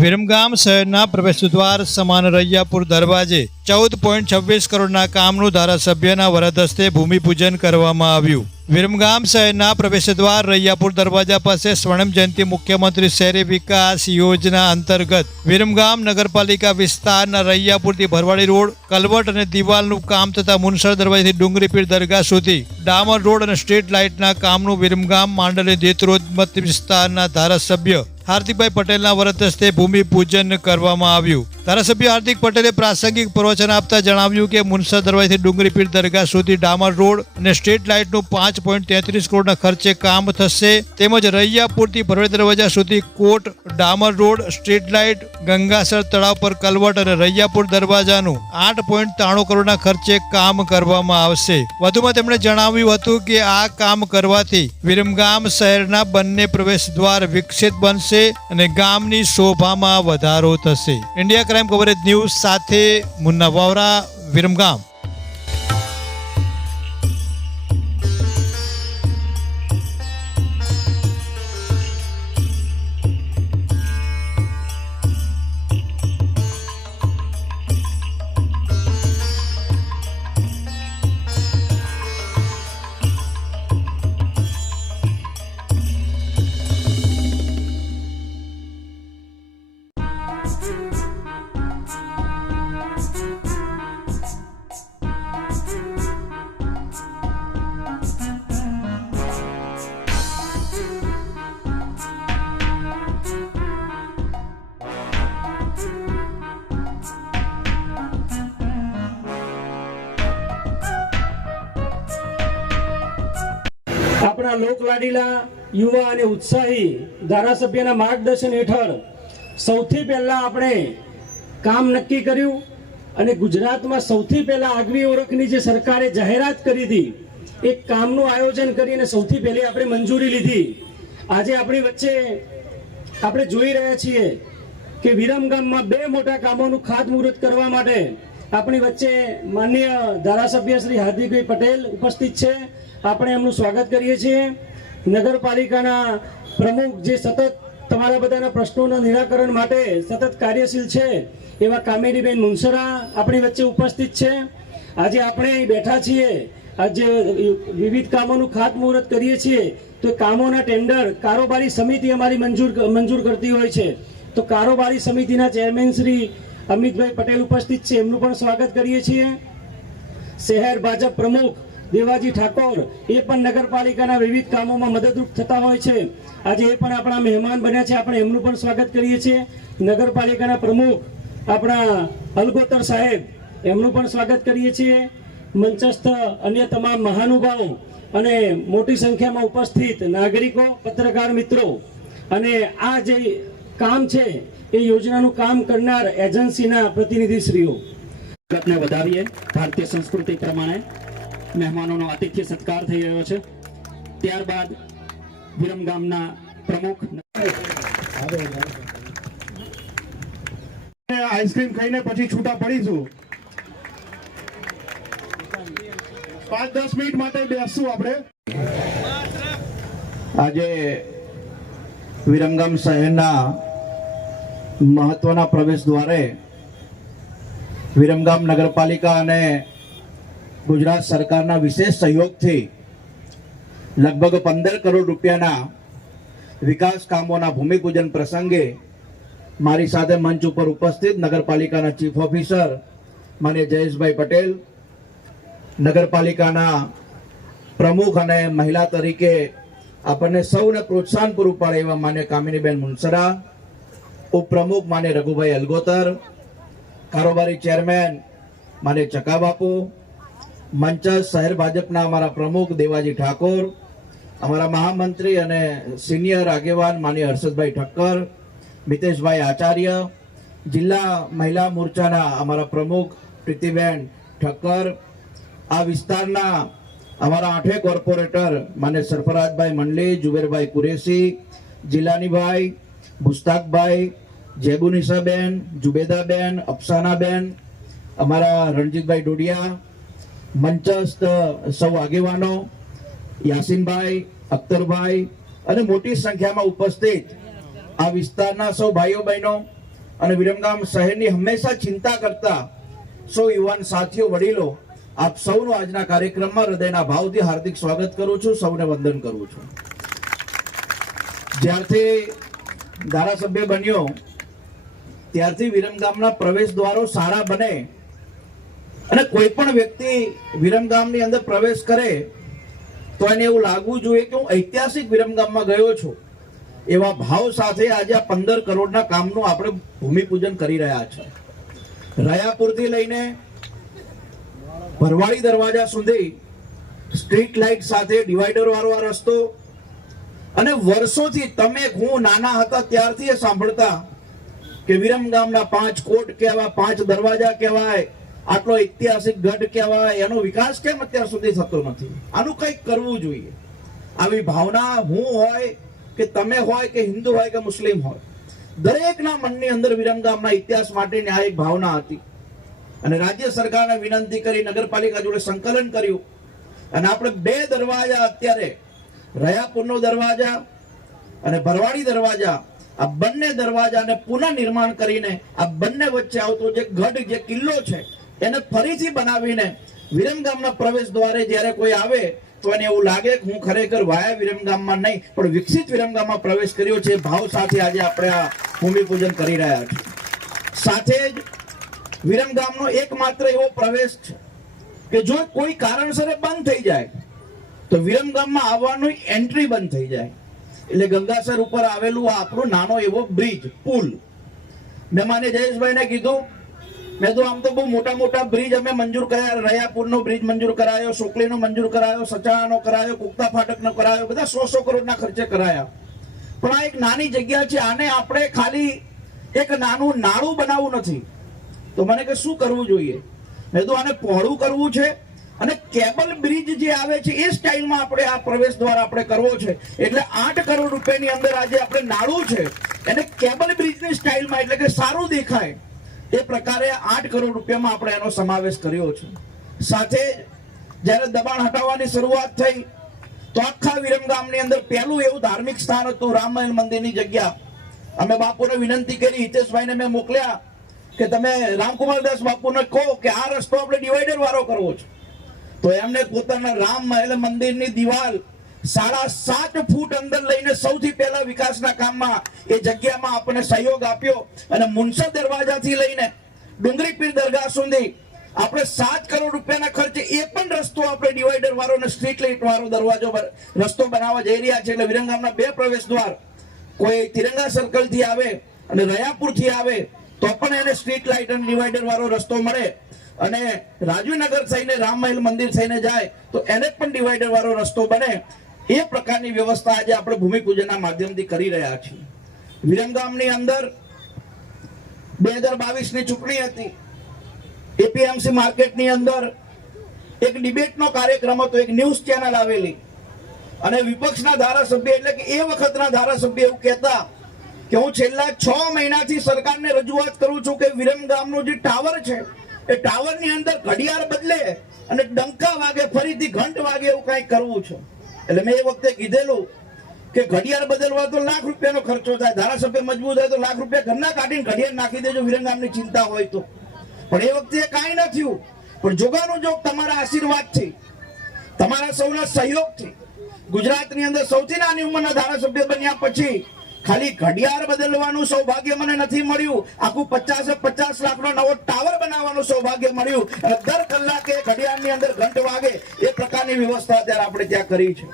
વિરમગામ શહેરના પ્રવેશદ્વાર સમાન રૈયાપુર દરવાજે 14.26 કરોડના કામનું ધારાસભ્યના વરદ હસ્તે ભૂમિપૂજન કરવામાં આવ્યું. વિરમગામ શહેરના પ્રવેશદ્વાર રૈયાપુર દરવાજા પાસે સ્વર્ણિમ જયંતિ મુખ્યમંત્રી શહેરી વિકાસ યોજના અંતર્ગત વિરમગામ નગરપાલિકા વિસ્તારના રૈયાપુરથી ભરવાડી રોડ, કલવટ અને દિવાલનું કામ તથા મુનસર દરવાજાથી ડુંગરીપીર દરગાહ સુધી ડામર રોડ અને સ્ટ્રીટ લાઇટના કામનું વિરમગામ માંડલી દેત્રોદ મત વિસ્તારના ધારાસભ્ય હાર્દિકભાઈ પટેલના વરદ હસ્તે ભૂમિપૂજન કરવામાં આવ્યું. ધારાસભ્ય હાર્દિક પટેલે પ્રાસંગિક પ્રવચન આપતા જણાવ્યું કે મુનસર દરવાજાથી ડુંગરીપીર દરગાહ સુધી ડામર રોડ અને સ્ટ્રીટ લાઇટનું 5.33 કરોડના ખર્ચે કામ થશે. તેમજ રૈયાપુરથી ભરવાડી દરવાજા સુધી કોટ, ડામર રોડ, સ્ટ્રીટ લાઇટ, ગંગાસર તળાવ પર કલવટ અને રૈયાપુર દરવાજાનું 8.93 કરોડના ખર્ચે કામ કરવામાં આવશે. વધુમાં તેમણે જણાવ્યું હતું કે આ કામ કરવાથી વિરમગામ શહેરના બંને પ્રવેશ દ્વાર વિકસિત બનશે અને ગામની શોભામાં વધારો થશે. ઇન્ડિયા ક્રાઇમ કવરેજ ન્યૂઝ સાથે મુન્ના વાવરા, વિરમગામ. આપણા લોકલાડીલા યુવા અને ઉત્સાહી ધારાસભ્યના માર્ગદર્શન હેઠળ સૌથી પહેલા આપણે કામ નક્કી કર્યું અને ગુજરાતમાં સૌથી પહેલા આગવી ઓળખની જે સરકારે જાહેરાત કરી હતી એક કામનું આયોજન કરીને સૌથી પહેલી આપણે મંજૂરી લીધી. આજે આપણી વચ્ચે આપણે જોઈ રહ્યા છીએ કે વિરમગામમાં 2 મોટા કામોનું ખાતમુહૂર્ત કરવા માટે આપણી વચ્ચે માનનીય ધારાસભ્ય શ્રી હાર્દિકભાઈ પટેલ ઉપસ્થિત છે. આપણે એમનું સ્વાગત કરીએ છીએ. નગરપાલિકાના પ્રમુખ જે સતત તમારા બધાના પ્રશ્નોના નિરાકરણ માટે સતત કાર્યશીલ છે એવા કામિનીબેન મુનસરા આપણી વચ્ચે ઉપસ્થિત છે. આજે આપણે બેઠા છીએ, આજે વિવિધ કામોનું ખાતમુહૂર્ત કરીએ છીએ તો કામોના ટેન્ડર કારોબારી સમિતિ અમારી મંજૂર કરતી હોય છે. તો કારોબારી સમિતિના ચેરમેન શ્રી અમિતભાઈ પટેલ ઉપસ્થિત છે, એમનું પણ સ્વાગત કરીએ છીએ. શહેર ભાજપ પ્રમુખ દેવાજી ઠાકોર એ પણ નગરપાલિકાના વિવિધ કામોમાં મદદરૂપ થતા હોય છે. આજે એ પણ આપણા મહેમાન બન્યા છે, આપણે એમનું પણ સ્વાગત કરીએ છીએ. નગરપાલિકાના પ્રમુખ આપણા અલગોતર સાહેબ, એમનું પણ સ્વાગત કરીએ છીએ. મંચસ્થ અન્ય તમામ મહાનુભાવો અને મોટી સંખ્યામાં ઉપસ્થિત નાગરિકો, પત્રકાર મિત્રો અને આ જે કામ છે એ યોજનાનું કામ કરનાર એજન્સીના પ્રતિનિધિશ્રીઓ. ને વધાવીએ. ભારતીય સંસ્કૃતિ પ્રમાણે મહેમાનોનો આતિથ્ય સત્કાર થઈ રહ્યો છે. ત્યારબાદ વિરમગામના પ્રમુખ આઈસ્ક્રીમ ખાઈને પછી છૂટા પડીશું. 5-10 મિનિટ માટે બેસશું આપણે. આજે વિરમગામ શહેરના મહત્વના પ્રવેશ દ્વારે વિરમગામ નગરપાલિકા અને ગુજરાત સરકારના વિશેષ સહયોગથી લગભગ 15 કરોડ રૂપિયાના વિકાસ કામોના ભૂમિપૂજન પ્રસંગે મારી સાથે મંચ ઉપર ઉપસ્થિત નગરપાલિકાના ચીફ ઓફિસર માન્ય જયેશભાઈ પટેલ, નગરપાલિકાના પ્રમુખ અને મહિલા તરીકે આપણને સૌને પ્રોત્સાહન પૂરું પાડે એવા માન્ય કામિનીબેન મુનસરા, ઉપપ્રમુખ માન્ય રઘુભાઈ અલગોતર, કારોબારી ચેરમેન માન્ય ચકાબાપુ, મંચ શહેર ભાજપના અમારા પ્રમુખ દેવાજી ઠાકોર, અમારા મહામંત્રી અને સિનિયર આગેવાન માન્ય હર્ષદભાઈ ઠક્કર, મિતેશભાઈ આચાર્ય, જિલ્લા મહિલા મોરચાના અમારા પ્રમુખ પ્રીતિબેન ઠક્કર, આ વિસ્તારના અમારા 8 કોર્પોરેટર માન્ય સરફરાજભાઈ મંડલી, જુબેરભાઈ કુરેશી, જિલ્લાનીભાઈ, મુસ્તાકભાઈ, જેબુનિસાબેન, જુબેદાબેન, અફસાનાબેન, અમારા રણજીતભાઈ ડોડિયા, મંચસ્થ સૌ આગેવાનો, યાસીનભાઈ, અખ્તરભાઈ અને મોટી સંખ્યામાં ઉપસ્થિત આ વિસ્તારના સૌ ભાઈઓ બહેનો અને વિરમગામ શહેરની હંમેશા ચિંતા કરતા સૌ યુવાન સાથીઓ, વડીલો, આપ સૌનું આજના કાર્યક્રમમાં હૃદયના ભાવથી હાર્દિક સ્વાગત કરું છું, સૌને વંદન કરું છું. જ્યારથી ધારાસભ્ય બન્યો ત્યારથી વિરમગામના પ્રવેશ દ્વારો સારા બને અને કોઈ પણ વ્યક્તિ વિરમગામની અંદર પ્રવેશ કરે તો એને એવું લાગવું જોઈએ કે હું ઐતિહાસિક વિરમગામમાં ગયો છું. એવા ભાવ સાથે આજે આ 15 કરોડના કામનું આપણે ભૂમિપૂજન કરી રહ્યા છે. રયાપુરથી લઈને ભરવાડી દરવાજા સુધી સ્ટ્રીટ લાઇટ સાથે ડિવાઈડર વાળો આ રસ્તો, અને વર્ષોથી તમે હું નાના હતા ત્યારથી એ સાંભળતા કે વિરમગામના 5 કોટ કહેવાય, 5 દરવાજા કહેવાય, આટલો ઐતિહાસિક ગઢ કહેવાય, એનો વિકાસ કેમ અત્યાર સુધી થતો નથી? આનું કંઈક કરવું જોઈએ. આવી ભાવના હું હોય કે તમે હોય કે હિન્દુ હોય કે મુસ્લિમ હોય, દરેકના મનની અંદર વિરમગામના ઇતિહાસ માટેની આ એક ભાવના હતી. અને રાજ્ય સરકારને વિનંતી કરી નગરપાલિકા જોડે સંકલન કર્યું અને આપણે 2 દરવાજા અત્યારે રયાપુરનો દરવાજા અને ભરવાડી દરવાજા, આ બંને દરવાજાને પુનઃનિર્માણ કરીને આ બંને વચ્ચે આવતો જે ગઢ, જે કિલ્લો છે, એને ફરીથી બનાવીને વિરમગામના પ્રવેશ દ્વારે જ્યારે કોઈ આવે તો એને એવું લાગે કે હું ખરેખર વાયા વિરમગામમાં નહીં પણ વિકસિત વિરમગામમાં પ્રવેશ કર્યો છે. ભાવ સાથે આજે આપણે આ ભૂમિપૂજન કરી રહ્યા છીએ. સાથે જ વિરમગામનો એકમાત્ર એવો પ્રવેશ છે કે જો કોઈ કારણસર બંધ થઈ જાય તો વિરમગામમાં આવવાનું એન્ટ્રી બંધ થઈ જાય. એટલે ગંગાસર ઉપર આવેલું આ આપણો નાનો એવો બ્રિજ, પુલ, મેં માને જયેશભાઈને કીધું, મેં તો આમ તો બહુ મોટા મોટા બ્રિજ અમે મંજૂર કર્યા. રયાપુરનો બ્રિજ મંજૂર કરાયો, સોકલીનો મંજૂર કરાયો, સચાણાનો કરાયો, કુકતા ફાટકનો કરાયો, બધા 100 કરોડના ખર્ચે કરાયા. પણ આ એક નાની જગ્યા છે, આને આપણે ખાલી એક નાનું નાળું બનાવવું નથી. તો મને કે શું કરવું જોઈએ? મેં તો આને પહોળું કરવું છે અને કેબલ બ્રિજ જે આવે છે એ સ્ટાઇલમાં આપણે આ પ્રવેશ દ્વાર આપણે કરવો છે. એટલે 8 કરોડ રૂપિયાની અંદર આજે આપણે નાળું છે એને કેબલ બ્રિજની સ્ટાઇલમાં, એટલે કે સારું દેખાય એ પ્રકારે 8 કરોડ રૂપિયામાં આપણે એનો સમાવેશ કર્યો છે. સાથે જ્યારે દબાણ હટાવવાની શરૂઆત થઈ તો આખા વિરમગામની અંદર પહેલું એવું ધાર્મિક સ્થાન હતું રામમહેલ મંદિરની જગ્યા. અમે બાપુને વિનંતી કરી, હિતેશભાઈને મેં મોકલ્યા કે તમે રામકુમારદાસ બાપુને કહો કે આ રસ્તો આપણે ડિવાઈડર વાળો કરવો છે. તો એમને પોતાના રામમહેલ મંદિરની દિવાલ 7.5 ફૂટ અંદર લઈને સૌથી પહેલા વિકાસના કામમાં એ જગ્યામાં આપણને સહયોગ આપ્યો. અને મુનસર દરવાજાથી લઈને ડુંગરી પીર દરગાહ સુધી આપણે 7 કરોડ રૂપિયાના ખર્ચે એ પણ રસ્તો આપણે ડિવાઈડર વાળો અને સ્ટ્રીટ લાઇટ વાળો દરવાજો રસ્તો બનાવવા જઈ રહ્યા છે. એટલે વિરમગામના 2 પ્રવેશ દ્વાર, કોઈ તિરંગા સર્કલ થી આવે અને રયાપુર થી આવે તો પણ એને સ્ટ્રીટ લાઇટ અને ડિવાઈડર વાળો રસ્તો મળે, અને રાજુનગર થઈને રામમહેલ મંદિર થઈને જાય તો એને પણ ડિવાઈડર વાળો રસ્તો બને. એ પ્રકારની વ્યવસ્થા આજે આપણે ભૂમિપૂજનના માધ્યમથી કરી રહ્યા છીએ. વિરમગામની અંદર 2022ની ચૂંટણી હતી. એપીએમસી માર્કેટની અંદર એક ડિબેટનો કાર્યક્રમ હતો, એક ન્યૂઝ ચેનલ આવેલી, અને વિપક્ષના ધારાસભ્ય એટલે કે એ વખતના ધારાસભ્ય એવું કહેતા કે હું છેલ્લા 6 મહિનાથી સરકારને રજૂઆત કરું છું કે વિરમગામનો જે ટાવર છે એ ટાવરની અંદર ઘડિયાળ બદલે અને ડંકા વાગે, ફરીથી ઘંટ વાગે એવું કંઈક કરવું છે. એટલે મેં એ વખતે કીધેલું કે ઘડિયાળ બદલવા તો લાખ રૂપિયાનો ખર્ચો થાય, ધારાસભ્ય મજબૂત હોય તો લાખ રૂપિયા ઘરના કાઢીને ઘડિયાળ નાખી દેજો વિરમગામની ચિંતા હોય તો. પણ એ વખતે કાંઈ ન થયું. પણ જોગાનું જોગ તમારા આશીર્વાદથી, તમારા સૌના સહયોગથી ગુજરાતની અંદર સૌથી નાની ઉંમરના ધારાસભ્ય બન્યા પછી ખાલી ઘડિયાળ બદલવાનું સૌભાગ્ય મને નથી મળ્યું, આખું 50 લાખનો નવો ટાવર બનાવવાનું સૌભાગ્ય મળ્યું. અને દર કલાકે ઘડિયાળની અંદર ઘંટ વાગે એ પ્રકારની વ્યવસ્થા અત્યારે આપણે ત્યાં કરી છે.